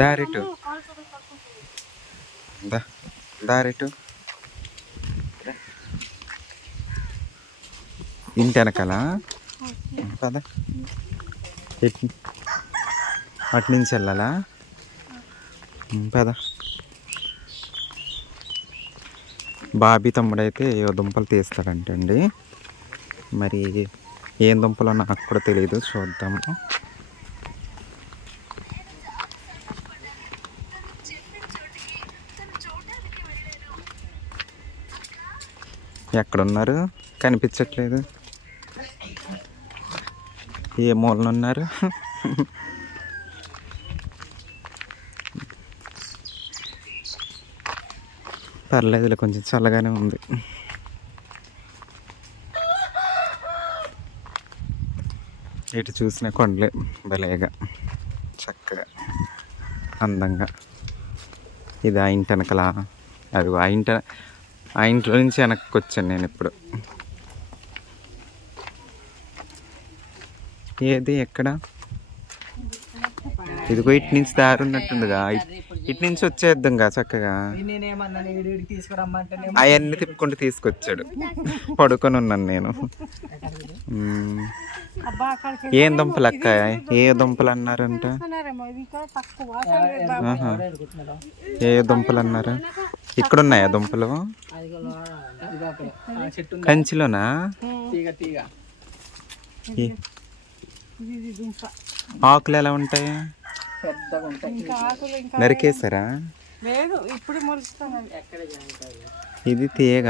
దారిటు దారిటు ఇంటి వెనకాల కదా అటు నుంచి వెళ్ళాలా పద. బాబీ తమ్ముడైతే ఏ దుంపలు తీస్తాడంటండి. మరి ఏం దుంపలో నాకు కూడా తెలియదు, చూద్దాము. ఎక్కడున్నారు కనిపించట్లేదు, ఏ మూలన ఉన్నారు? పర్లేదులే, కొంచెం చల్లగానే ఉంది. ఇటు చూసిన కొండలే భలేగా చక్కగా అందంగా. ఇది ఆ ఇంటి వెనకలా, అది ఆ ఇంట్లో నుంచి వెనక్కి వచ్చాను నేను ఇప్పుడు. ఏది ఎక్కడ? ఇదిగో ఇటు నుంచి దారి ఉన్నట్టుందిగా, ఇటు నుంచి వచ్చేద్దాంగా చక్కగా. అవన్నీ తిప్పుకుంటూ తీసుకొచ్చాడు. పడుకొని ఉన్నాను నేను. ఏం దుంపలు అక్క? ఏ దుంపలు అన్నారంట? ఏ దుంపలు అన్నారు? ఇక్కడున్నాయా దుంపలు? కంచిలోనా? ఆకులు ఎలా ఉంటాయి? నరికేసారా? ఇది తీగ.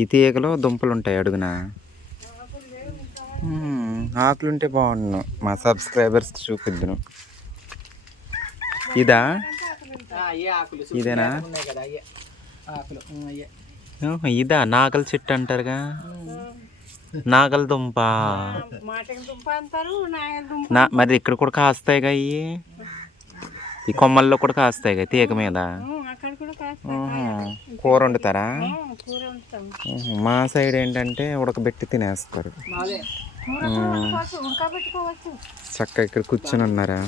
ఈ తీగలో దుంపలు ఉంటాయి అడుగున. ఆకులుంటే బాగుండు, మా సబ్స్క్రైబర్స్ చూపిద్దును. ఇదా? ఇదేనా? ఇదా నాగల చెట్టు అంటారుగా, నాగల దుంప. మరి ఇక్కడ కూడా కాస్తాయిగా ఇవి, ఈ కొమ్మల్లో కూడా కాస్తాయిగా తీగ మీద. కూర వండుతారా? మా సైడ్ ఏంటంటే ఉడకబెట్టి తినేస్తారు. చక్కగా ఇక్కడ కూర్చొని ఉన్నారా,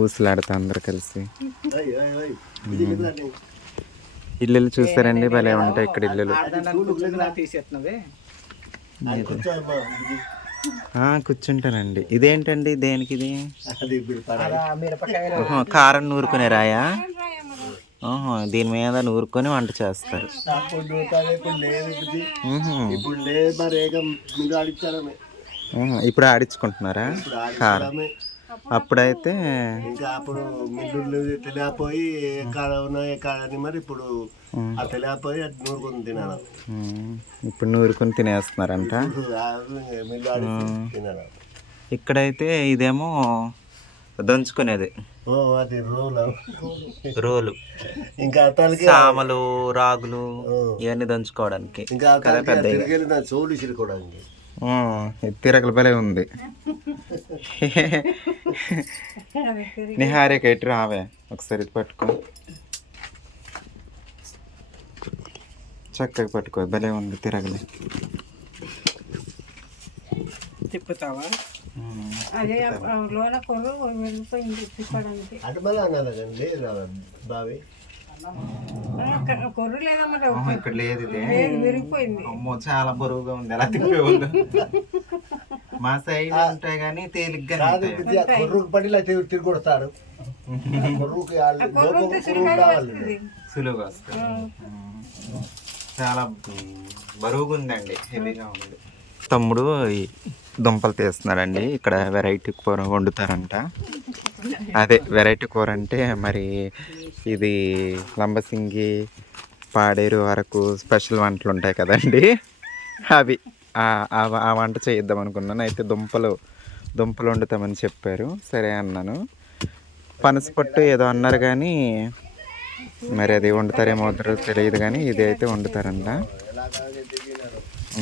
ఊసులాడుతా అందరు కలిసి. ఇల్లులు చూస్తారండి, భలే ఉంటాయి ఇక్కడ ఇల్లులు. కూర్చుంటానండి. ఇదేంటండి, దేనికి ఇది? కారం నూరుకునే రాయా? దీని మీద నూరుకొని వంట చేస్తారు. ఇప్పుడు ఆడించుకుంటున్నారా కారం? అప్పుడైతే అప్పుడు మిల్లులు తెలియపోయి ఎక్కడ ఉన్నాయి ఎక్కడని, మరి ఇప్పుడు తెలియపోయి నూరుకొని తినాలి. ఇప్పుడు నూరుకొని తినేస్తున్నారంట. ఇక్కడైతే ఇదేమో దంచుకునేది, రోలు, ఇంకా సామలు, రాగులు ఇవన్నీ దంచుకోవడానికి. తిరగల భలే ఉంది. నిహారిక ఎటు రావే ఒకసారి, పట్టుకో, చక్కగా పట్టుకో, భలే ఉంది తిరగలే. తిప్పుతావా? అదే లోన కొర్రు వెళ్ళిపోయింది తిప్పడానికి. కొర్రు లేదమ్మా, ఇక్కడ లేదు, విరిగిపోయింది. అమ్మో చాలా బరువుగా ఉంది, ఎలా తిప్పేవాళ్ళు. మా సైడ్ ఉంటాయి కానీ తేలిగ్గా పడిలా తిరిగి కొడతాడు. సులువుగా వస్తుంది. చాలా బరువుగా ఉందండి, హెవీగా ఉంది. తమ్ముడు దుంపలు తీస్తున్నాడండి. ఇక్కడ వెరైటీ కూర వండుతారంట. అదే వెరైటీ కూర అంటే మరి ఇది లంబసింగి, పాడేరు వరకు స్పెషల్ వంటలు ఉంటాయి కదండి, అవి ఆ వంట చేద్దాం అనుకున్నాను. అయితే దుంపలు వండుతామని చెప్పారు, సరే అన్నాను. పనసపట్టు ఏదో అన్నారు కానీ మరి అది వండుతారేమో తెలియదు, కానీ ఇది అయితే వండుతారంట.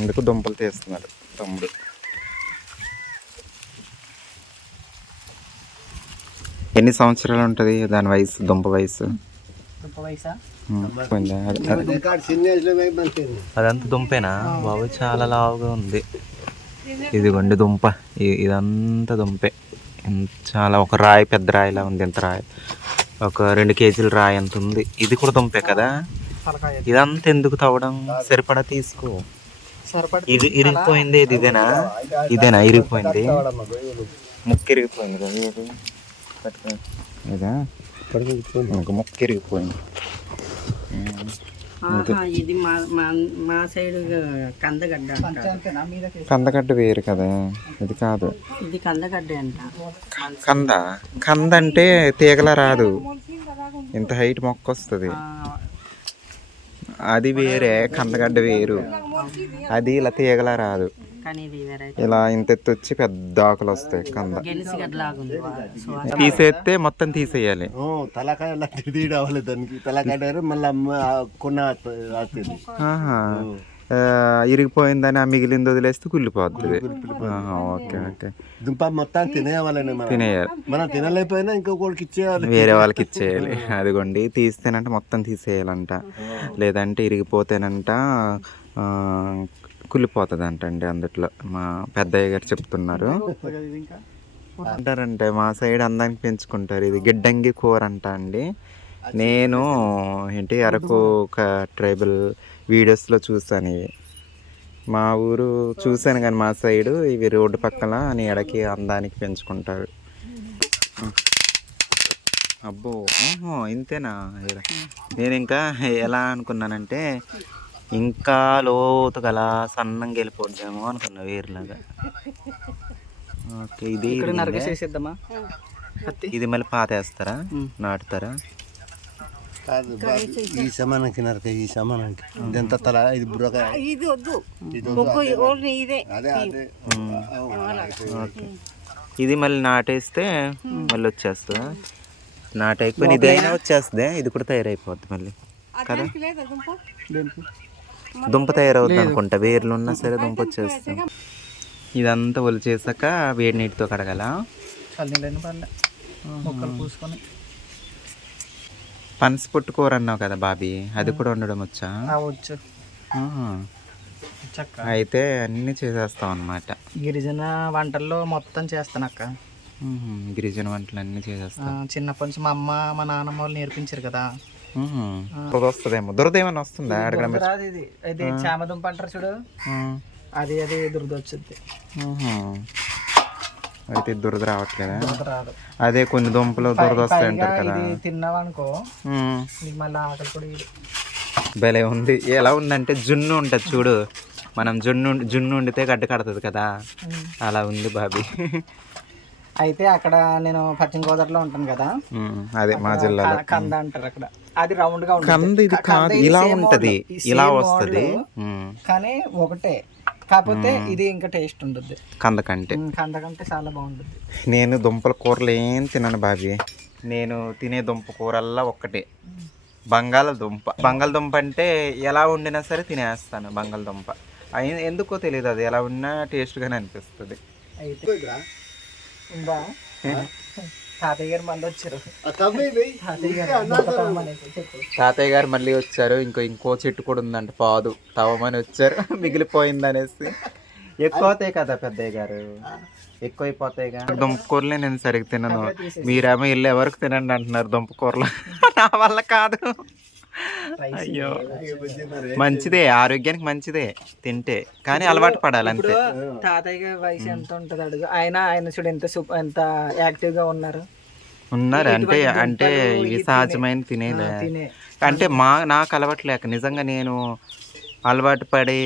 అందుకు దుంపలు తీస్తున్నాడు తమ్ముడు. ఎన్ని సంవత్సరాలు ఉంటుంది దాని వయసు, దుంప వయసు? అదంతా దుంపేనా బాబు? చాలా లావుగా ఉంది. ఇదిగోండి దుంప, ఇదంతా దుంపే. చాలా ఒక రాయి, పెద్ద రాయిలా ఉంది. ఎంత రాయి, ఒక 2 కేజీల రాయి అంత ఉంది. ఇది కూడా దుంపే కదా. ఇదంతా ఎందుకు తవ్వడం, సరిపడా తీసుకో. ఇది ఇరిగిపోయింది. ఇదేనా ఇరిగిపోయింది, ముక్క ఇరిగిపోయింది కదా. ఇది ఇదా ముక్క ఇరిగిపోయింది. ఇది మా సైడ్ కందగడ్డ వేరు కదా, ఇది కాదు. ఇది కందగడ్డ అంట. కంద అంటే తీగలా రాదు, ఇంత హైట్ మొక్క వస్తుంది. అది వేరే, కందగడ్డ వేరు. అది ఇలా తీగలా రాదు, ఇలా ఇంత ఎత్తు వచ్చి పెద్ద ఆకులు వస్తాయి. కంద తీసేస్తే మొత్తం తీసేయాలి. తలకాయ తీయడాలి దానికి. తలకాయ మళ్ళీ కొన్న ఇరిగిపోయిందని ఆ మిగిలింది వదిలేస్తే కుళ్ళిపోతుంది. Okay okay. దుంప మొత్తం తినేయాలని, తినేయాలి. మనం తినలేకపోయినా ఇంకొకరికి ఇచ్చేయాలి, వేరే వాళ్ళకి ఇచ్చేయాలి. అదిగోండి, తీస్తేనంట మొత్తం తీసేయాలంట, లేదంటే ఇరిగిపోతేనంట కుళ్ళిపోతుంది అంటండి. అందుట్లో మా పెద్దయ్య గారు చెప్తున్నారు. అంటారంటే మా సైడ్ అందానికి పెంచుకుంటారు. ఇది గిడ్డంగి కూర అంట అండి. నేను ఏంటి అరకు ఒక ట్రైబల్ వీడియోస్లో చూసాను. ఇవి మా ఊరు చూశాను, కానీ మా సైడు ఇవి రోడ్డు పక్కన నీడకి అందానికి పెంచుకుంటారు. అబ్బో, ఇంతేనా? నేను ఇంకా ఎలా అనుకున్నానంటే ఇంకా లోతుగా అలా సన్నంగా వెళ్ళిపోద్దామో అనుకున్నా, వేరులాగా. ఓకే, ఇది ఇది మళ్ళీ పాతేస్తారా, నాటుతారా? ఈ సమానానికి నరక, ఈ సమానానికి ఇదంతా తల, ఇది బుర్రకాయ, ఇది వద్దు. ఇది మళ్ళీ నాటేస్తే మళ్ళీ వచ్చేస్తుందా? నాటైపోయి ఇదైనా వచ్చేస్తుంది, ఇది కూడా తయారైపోద్ది మళ్ళీ కదా. దుంప తయారవుతుంది అనుకుంటా, వేర్లు ఉన్నా సరే దుంప వచ్చేస్తుంది. ఇదంతా ఒలిచేసాక వేడి నీటితో కడగాల. పనస పొట్టు కూర అన్నావు కదా బాబీ, అది కూడా వండడం వచ్చా? వచ్చు. అయితే అన్నీ చేసేస్తాం అన్నమాట. గిరిజన వంటల్లో మొత్తం చేస్తాను అక్క. గిరిజన వంటలు అన్నీ చేసేస్తాం. చిన్నప్పటి నుంచి మా అమ్మ మా నాన్నమ్మ వాళ్ళు నేర్పించారు కదా. వస్తుందేమో, దురదేమన్నా వస్తుందా? ఇది చామదుంప అంటారు చూడు, అది దురద వచ్చింది. అయితే దురద రావట్లేదా? అదే కొన్ని దుంపలు దురద వస్తాయి అంటారు కదా. తిన్నావనుకో మళ్ళీ ఆకలి కూడా. భలే ఉంది. ఎలా ఉందంటే జున్ను ఉంటుంది చూడు, మనం జున్ను వండితే గడ్డ కడుతుంది కదా, అలా ఉంది బాబీ. అయితే అక్కడ నేను పశ్చిమ గోదావరిలో ఉంటాను కదా, అదే మా జిల్లాలో కంద అంటారు అక్కడ. అది రౌండ్ గా ఉంటుంది. కంద ఇది కాదు, ఇలా ఉంటది, ఇలా వస్తుంది కానీ ఒకటే, కాకపోతే ఇది ఇంకా టేస్ట్ ఉంటుంది కంద కంటే చాలా బాగుంటుంది. నేను దుంపల కూరలు ఏం తినను బాబీ. నేను తినే దుంప కూరల్లా ఒక్కటే, బంగాళదుంప. బంగాళదుంప అంటే ఎలా వండినా సరే తినేస్తాను. బంగాళదుంప ఎందుకో తెలియదు, అది ఎలా ఉన్నా టేస్ట్గానే అనిపిస్తుంది. తాతయ్య గారు మళ్ళీ వచ్చారు. తాతయ్య గారు మళ్ళీ వచ్చారు. ఇంకో చెట్టు కూడా ఉందంట, పాదు తవ్వమని వచ్చారు. మిగిలిపోయింది అనేసి. ఎక్కువ అవుతాయి కదా పెద్దయ్య గారు, ఎక్కువైపోతాయి కదా. దుంపకూరలే నేను సరిగ్గా తినను. మీరేమో ఇల్లు ఎవరికి తినండి అంటున్నారు దుంపకూరలు. నా వల్ల కాదు. అయ్యో, మంచిదే, ఆరోగ్యానికి మంచిదే తింటే, కానీ అలవాటు పడాలి అంతే. తాతయ్య గారి వయసు ఎంత ఉంటుంది అడుగు. ఆయన చూడు ఎంత యాక్టివ్ గా ఉన్నారు. అంటే ఇవి సహజమైన తినేలే. అంటే నాకు అలవాటు లేక నిజంగా నేను అలవాటు పడి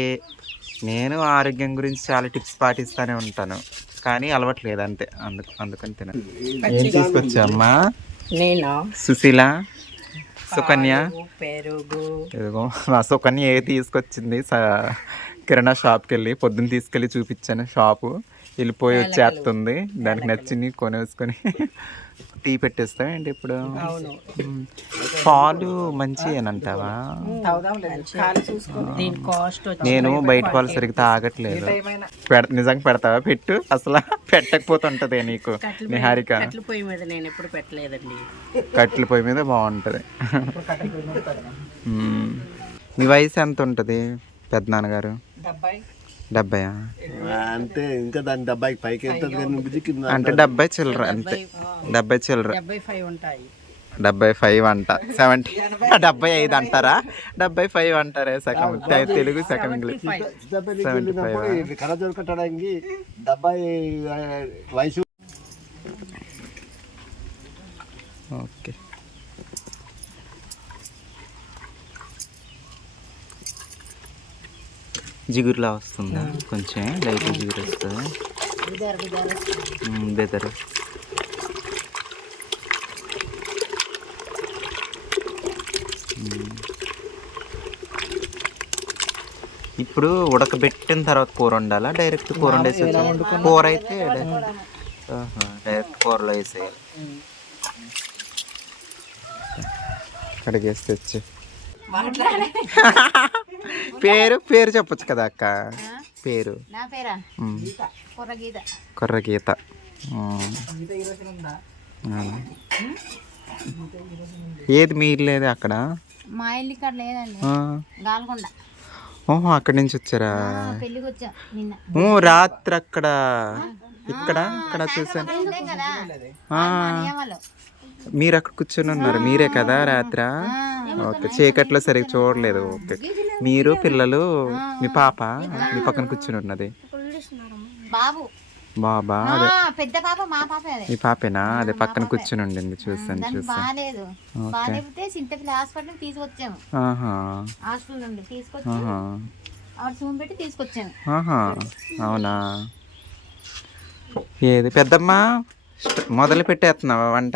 నేను ఆరోగ్యం గురించి చాలా టిప్స్ పాటిస్తూనే ఉంటాను, కానీ అలవాటు లేదు అంతే. అందుకని తిన. ఏం తీసుకొచ్చామ్మా? నేను సుశీల, సుకన్య, పెరుగు. మా సుకన్య తీసుకొచ్చింది కిరాణా షాప్కి వెళ్ళి. పొద్దున్న తీసుకెళ్ళి చూపించాను షాపు, వెళ్ళిపోయి వచ్చేస్తుంది. దానికి నచ్చింది కొనేసుకొని టీ పెట్టేస్తాం ఏంటి ఇప్పుడు. పాలు మంచివేనంటావా? నేను బయట పాలు సరిగ్గా తాగట్లేదు. నిజంగా పెడతావా? పెట్టు, అసలు పెట్టకపోతుంటదే నీకు నిహారిక. కట్టెల పొయ్యి మీద నేను ఎప్పుడు పెట్టలేదండి. కట్టెల పొయ్యి మీద బాగుంటది. మీ వయసు ఎంత ఉంటుంది పెద్దనాన్నగారు? 70. అంటే ఇంకా దాని 70 పైకి వెళ్తుంది కానీ బుజ్జి కింద అంటే 70 చిల్లర అంతే. 70 చిల్లర. 75 ఉంటాయి. 75 అంట. 70 75 అంటారా? 75 అంటారే. సగం తెలుగు సగం ఇంగ్లీష్. సీతాపల్లికి వెళ్ళినప్పుడు ఇది కళ్ళజోడు కట్టడానికి 70 వయసు. ఓకే. జిగురులా వస్తుందా? కొంచెం లైట్ జిగురు వస్తుందా? బెదరు. ఇప్పుడు ఉడకబెట్టిన తర్వాత కూర వండాలా? డైరెక్ట్ కూర వండేసి కూర అయితే డైరెక్ట్ కూరలో వేసేయాలి. కడిగేసి తెచ్చి పేరు చెప్పొచ్చు కదా అక్క? పేరు నా పేరా కొర్ర గీత. కొర్ర గీత. ఏది మీరు లేదు అక్కడ? మా ఇల్లు ఇక్కడ లేదండి, గాల్కొండ. ఓహో, అక్కడి నుంచి వచ్చారా? పెళ్ళికి వచ్చాం నిన్న. రాత్రి అక్కడ ఇక్కడ చూసాను. మీరు అక్కడ కూర్చొని ఉన్నారు, మీరే కదా రాత్రి? ఓకే, చీకట్లో సరిగ్గా చూడలేదు. ఓకే, మీరు పిల్లలు మీ పాప మీ పక్కన కూర్చొని ఉన్నది. బాబు బాబా? పెద్ద పాప మా పాప. మీ పాపేనా? అదే పక్కన కూర్చొని ఉండింది, చూసాను. బాగాలేదు, బాగాలేకపోతే చింతపల్లి హాస్పిటల్ తీసుకొచ్చాము. హాస్పిటల్ నుండి తీసుకొచ్చి ఆవిడ సూమ్ పెట్టి తీసుకొచ్చాము. అవునా? ఏది పెద్దమ్మ మొదలు పెట్టేస్తున్నావా వంట?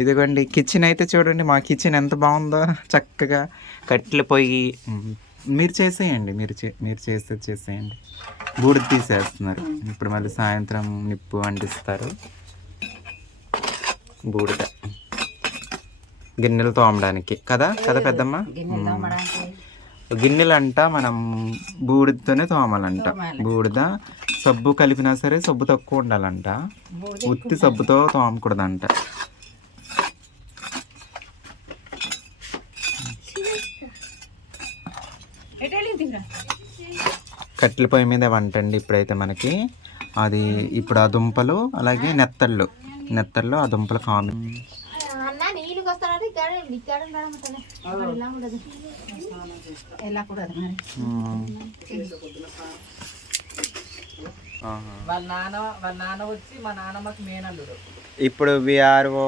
ఇదిగోండి కిచెన్ అయితే చూడండి. మా కిచెన్ ఎంత బాగుందో, చక్కగా కట్టెల పొయ్యి. మీరు చేసేయండి, మీరు చేసేయండి. బూడిద తీసేస్తున్నారు ఇప్పుడు, మళ్ళీ సాయంత్రం నిప్పు అంటిస్తారు. బూడిద గిన్నెలు తోమడానికి కదా పెద్దమ్మ? గిన్నెలు అంట మనం బూడిదతోనే తోమాలంట. బూడిద సబ్బు కలిపినా సరే సబ్బు తక్కువ ఉండాలంట, ఉత్తి సబ్బుతో తోమకూడదంట. కట్టెల పొయ్యి మీద వంట అండి ఇప్పుడైతే మనకి. అది ఇప్పుడు ఆ దుంపలు అలాగే నెత్తళ్ళు ఆ దుంపలు కామి. వాళ్ళ నాన్న వచ్చి మా నాన్నమ్మకి మేనల్లుడు. ఇప్పుడు విఆర్ఓ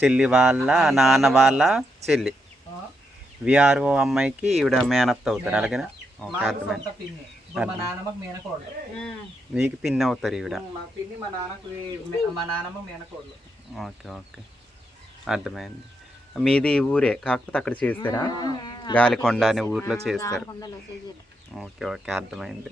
చెల్లి వాళ్ళ నాన్న వాళ్ళ చెల్లి, విఆర్ఓ అమ్మాయికి ఈవిడ మేనత్త అవుతారు. అలాగే మా నాన్నమ్మకి మేనకోడలు. నీకు పిన్ అవుతారు ఈవిడ. మా పిన్ని మా నాన్నమ్మ మేనకోడలు. ఓకే, అర్థమైంది. మీది ఈ ఊరే, కాకపోతే అక్కడ చేస్తారా? గాలికొండ అనే ఊర్లో చేస్తారు. ఓకే, అర్థమైంది.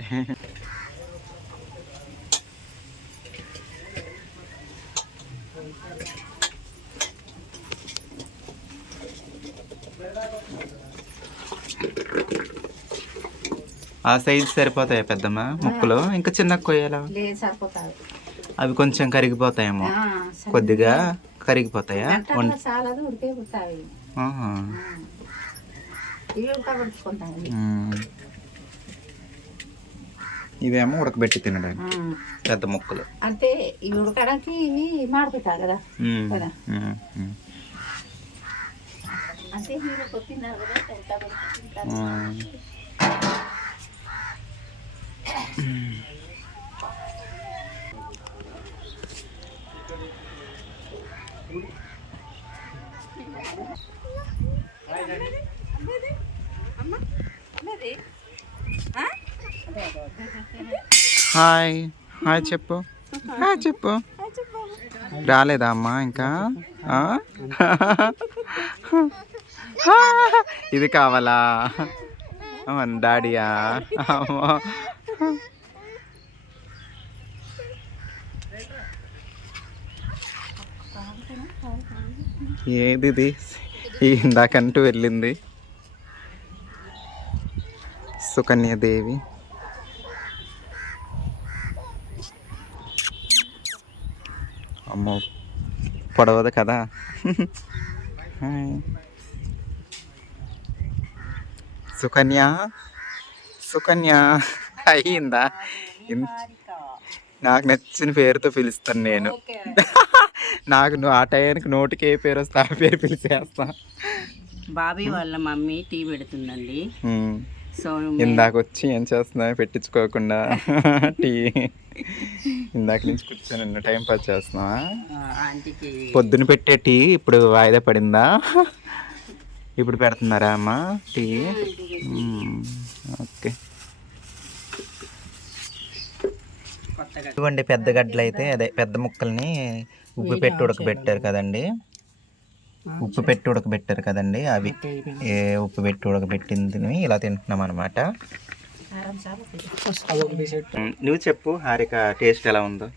ఆ సైజు సరిపోతాయి పెద్దమ్మ ముక్కలు? ఇంకా చిన్న కొయ్యాలా? అవి కొంచెం కరిగిపోతాయేమో, కొద్దిగా కరిగిపోతాయా? ఇవేమో ఉడకబెట్టి తినడానికి పెద్ద ముక్కలు. అంటే ఇవి ఉడకడానికి ఇవి మాడిపోతాయి కదా. అంటే మీరు కొట్టినారు కదా. హాయ్ చెప్పు. రాలేదా అమ్మా ఇంకా? ఇది కావాలా డాడీయా? ఏది ఇది? ఇందాకంటూ వెళ్ళింది సుకన్యాదేవి. అమ్మో పొడవదు కదా. సుకన్య సుకన్య అయ్యిందా? నాకు నచ్చిన పేరుతో పిలుస్తాను నేను. నాకు నువ్వు ఆ టయానికి నోటికి ఏ పేరు వస్తే ఆ పేరు పిలిచేస్తా. బాబీ వాళ్ళ మమ్మీ టీ పెడుతుందండి. సో ఇందాక వచ్చి ఏం చేస్తున్నా పెట్టించుకోకుండా టీ ఇందాక నుంచి కూర్చొని టైం పాస్ చేస్తున్నావా? ఆంటీకి పొద్దున పెట్టే టీ ఇప్పుడు వాయిదా పడిందా? ఇప్పుడు పెడుతున్నారా అమ్మ టీ? ఓకే. ఇవ్వండి పెద్ద గడ్డలు అయితే అదే పెద్ద ముక్కల్ని ఉప్పు పెట్టి ఉడకబెట్టారు కదండి. ఉప్పు పెట్టి ఉడకబెట్టారు కదండి, అవి ఉప్పు పెట్టి ఉడకబెట్టింది ఇలా తింటున్నాం అనమాట. నువ్వు చెప్పు హారిక, టేస్ట్ ఎలా ఉందో?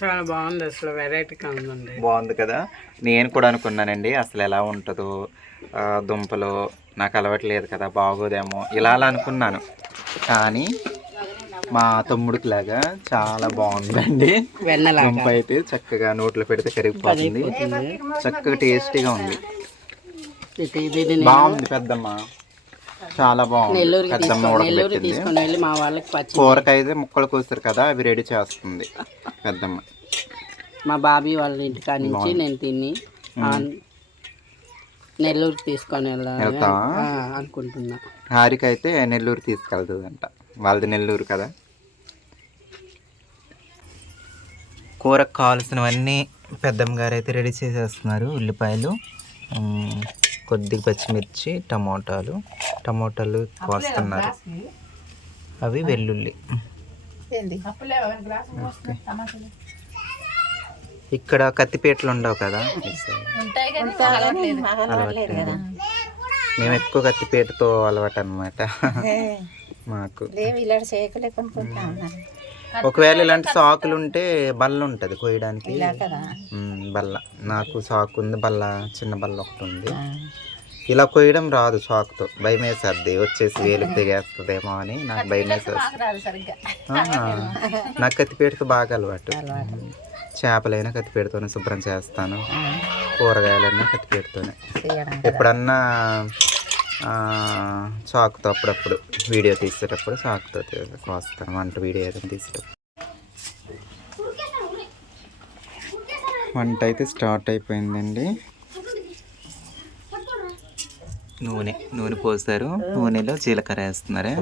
చాలా బాగుంది, అసలు వెరైటీగా ఉందండి. బాగుంది కదా. నేను కూడా అనుకున్నానండి అసలు ఎలా ఉంటుందో, దుంపలు నాకు అలవాట్లేదు కదా బాగోదేమో ఇలా అలా అనుకున్నాను. కానీ మా తమ్ముడికి లాగా చాలా బాగుందండి. దుంప అయితే చక్కగా నోట్లో పెడితే కరిగిపోతుంది, చక్కగా టేస్టీగా ఉంది. బాగుంది పెద్దమ్మ, చాలా బాగుంది. పెద్దమ్మ ఉడకబెట్టింది. కూరకాయ అయితే ముక్కలు కోసారు కదా, అవి రెడీ చేస్తుంది పెద్దమ్మ. మా బాబీ వాళ్ళ ఇంటికాడ నుంచి నేను తిని నెల్లూరు తీసుకొని వెళ్తా అనుకుంటున్నా. హారిక అయితే నెల్లూరు తీసుకెళ్తుందంట, వాళ్ళది నెల్లూరు కదా. కూరకు కావాల్సినవన్నీ పెద్దమ్మ గారు అయితే రెడీ చేసేస్తున్నారు. ఉల్లిపాయలు, కొద్దిగా పచ్చిమిర్చి, టమోటాలు కోస్తున్నారు, అవి వెల్లుల్లి. ఇక్కడ కత్తిపీటలు ఉండవు కదా, మేము ఎక్కువ కత్తిపీటతో అలవాటు అనమాట మాకు. ఒకవేళ ఇలాంటి సాకులు ఉంటే బల్ల ఉంటుంది కోయడానికి, బల్ల. నాకు సాకు ఉంది, బల్ల చిన్న బల్ల ఒకటి ఉంది. ఇలా కోయడం రాదు సాకుతో, భయం వేసేది, వచ్చేసి వేలుకు తెగేస్తుందేమో అని నాకు భయం వేసేది. నాకు కత్తిపీటతో బాగా అలవాటు. చేపలైనా కత్తిపీటతోనే శుభ్రం చేస్తాను, కూరగాయలైనా కత్తిపీటతోనే. ఎప్పుడన్నా చాకుతో అప్పుడప్పుడు వీడియో తీసేటప్పుడు చాకుతో కోస్తాను, వంట వీడియో ఏదైనా తీసేటప్పుడు. వంట అయితే స్టార్ట్ అయిపోయిందండి. నూనె పోసారు, నూనెలో జీలకర్ర వేస్తున్నారా.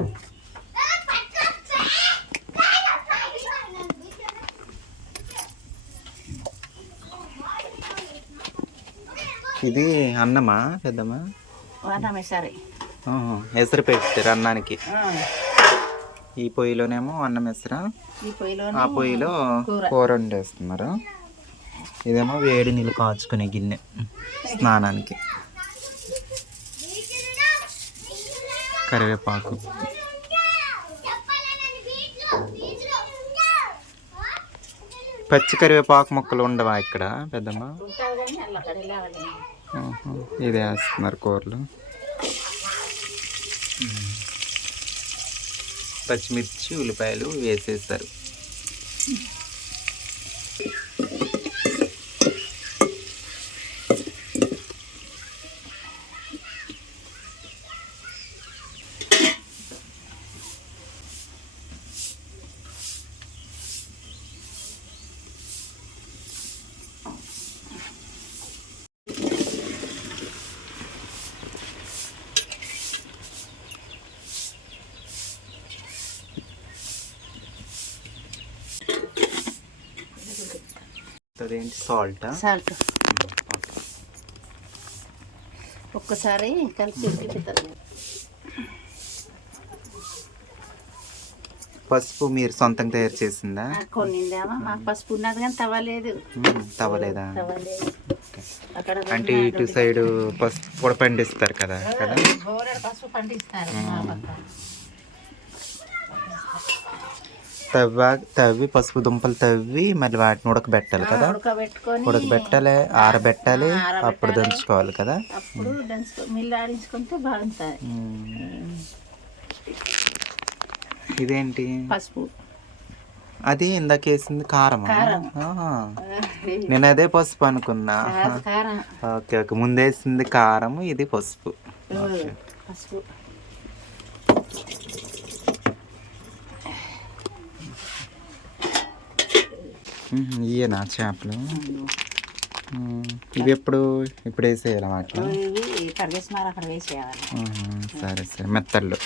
ఇది అన్నమా పెద్దమ్మా? ఎసరు పెట్టారు అన్నానికి. ఈ పొయ్యిలోనేమో అన్నం ఎసరా, ఆ పొయ్యిలో కూర వండేస్తున్నారు. ఇదేమో వేడి నీళ్ళు కాచుకునే గిన్నె స్నానానికి. కరివేపాకు, పచ్చి కరివేపాకు మొక్కలు ఉండవా ఇక్కడ పెద్దమ్మ? ఇదే వేస్తున్నారు కూరలు. పచ్చిమిర్చి, ఉల్లిపాయలు వేసేస్తారు. అదేంటి సాల్ట్? ఒక్కసారి కలిసి పసుపు మీరు సొంతంగా తయారు చేసిందా? కొన్నిందేమో మాకు పసుపు ఉన్నది కానీ తవ్వలేదు. తవ్వలేదా? అంటే ఇటు సైడ్ పసుపు కూడా పండిస్తారు కదా కదా. తవ్వి పసుపు దుంపలు తవ్వి మళ్ళీ వాటిని ఉడకబెట్టాలి కదా. ఉడకబెట్టాలి, ఆరబెట్టాలి, అప్పుడు దంచుకోవాలి కదా. ఇదేంటి? పసుపు. అది ఇందాక వేసింది కారం. నేను అదే పసుపు అనుకున్నా. ఓకే ఓకే, ముందేసింది కారం, ఇది పసుపు. ఇయేనా చేపలు? ఇవి ఇప్పుడు వేసేయాలి వాటిలో? ఇవి కడిగేసినారు, అక్కడ వేసేయాలి. సరే సరే. మెత్తళ్ళు.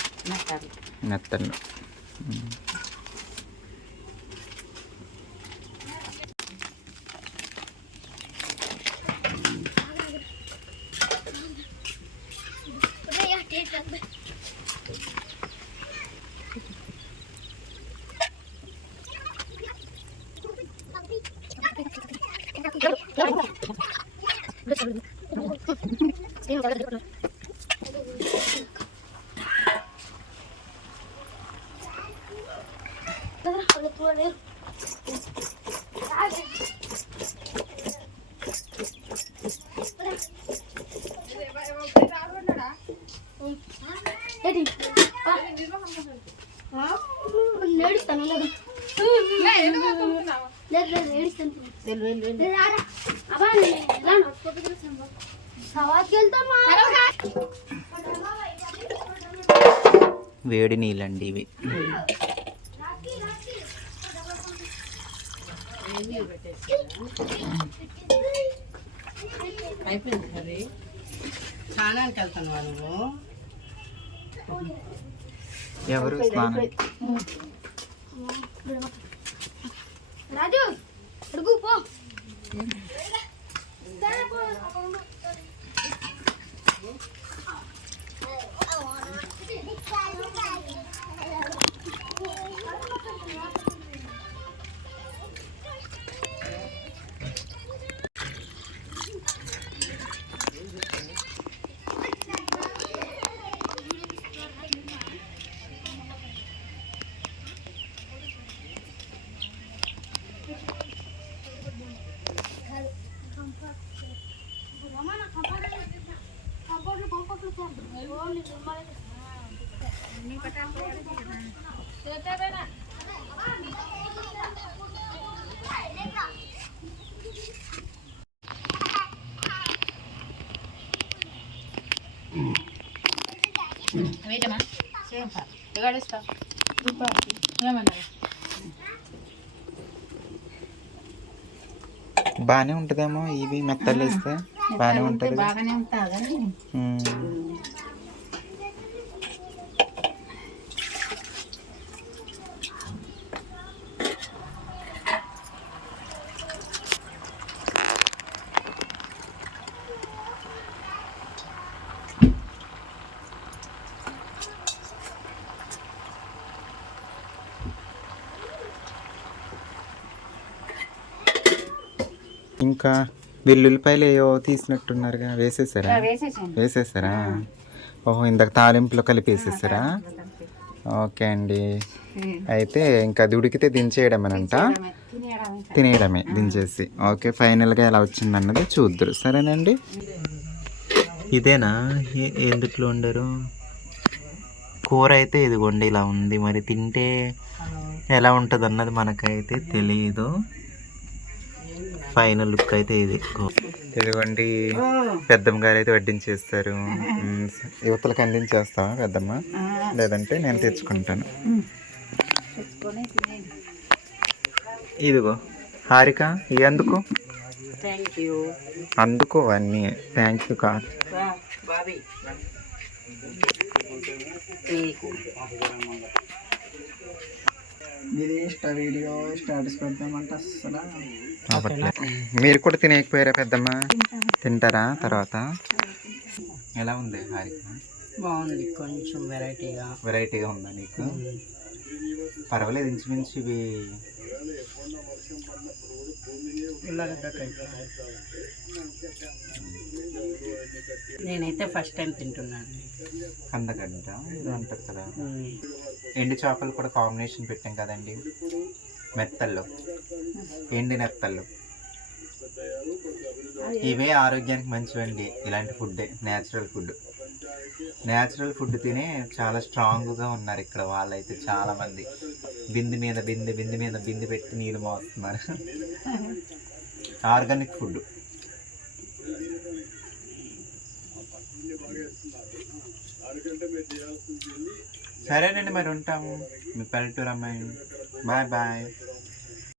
వేడి నీళ్ళండి ఇవి. అయిపోయింది కర్రీ. స్నానానికి వెళ్తాను నువ్వు? ఎవరు స్నానం? రాజు అడుగు పో. వేయటమా? ఎగాడేస్తా ఏమన్నారు? బాగానే ఉంటుందేమో ఇవి మెత్తలు వేస్తే. బాగానే ఉంటుంది. బాగానే ఉంటుంది. ఇంకా వెల్లుల్లిపాయలు ఏవో తీసినట్టున్నారుగా, వేసేసారా? వేసేసాను. వేసేసారా? ఓహో, ఇందాక తాలింపులో కలిపి వేసేసారా? ఓకే అండి. అయితే ఇంకా అది ఉడికితే దించేయడమేనంట. తినేయడమే దించేసి. ఓకే, ఫైనల్గా ఎలా వచ్చిందన్నది చూద్దరు. సరేనండి. ఇదేనా ఎందుట్లో వండారు? కూర అయితే ఇదిగోండి ఇలా ఉంది. మరి తింటే ఎలా ఉంటుంది అన్నది మనకైతే తెలియదు. ఫైనల్ లుక్ అయితే ఇది. ఇదిగోండి పెద్దమ్మ గారు అయితే వడ్డించేస్తారు. యువతలకు అందించేస్తావా పెద్దమ్మ? లేదంటే నేను తెచ్చుకుంటాను. ఇదిగో హారిక, ఎందుకు అందుకో అన్నీ. థ్యాంక్ యూ కాదు. వీడియో స్టాటస్ పెడతామంటే అసలు మీరు కూడా తినేయకపోయారా పెద్దమ్మ? తింటారా తర్వాత? ఎలా ఉంది హారిక? బాగుంది, కొంచెం వెరైటీగా ఉందా నీకు? పర్వాలేదు. ఇంచుమించు ఇవి నేనైతే ఫస్ట్ టైం తింటున్నాను. కందగడ్డ ఇది అంటారు కదా. ఎండు చేపలు కూడా కాంబినేషన్ పెట్టాం కదండి. మెత్తల్లో, ఎండి నెత్తళ్ళు ఇవే ఆరోగ్యానికి మంచివండి. ఇలాంటి ఫుడ్డే, న్యాచురల్ ఫుడ్ తినే చాలా స్ట్రాంగ్గా ఉన్నారు ఇక్కడ వాళ్ళైతే. చాలామంది బింది మీద బింది పెట్టి నీళ్ళు మోస్తున్నారు. Organic food. సరేనండి, మరి ఉంటాము. మీ పల్లెటూరు అమ్మాయి. Bye bye.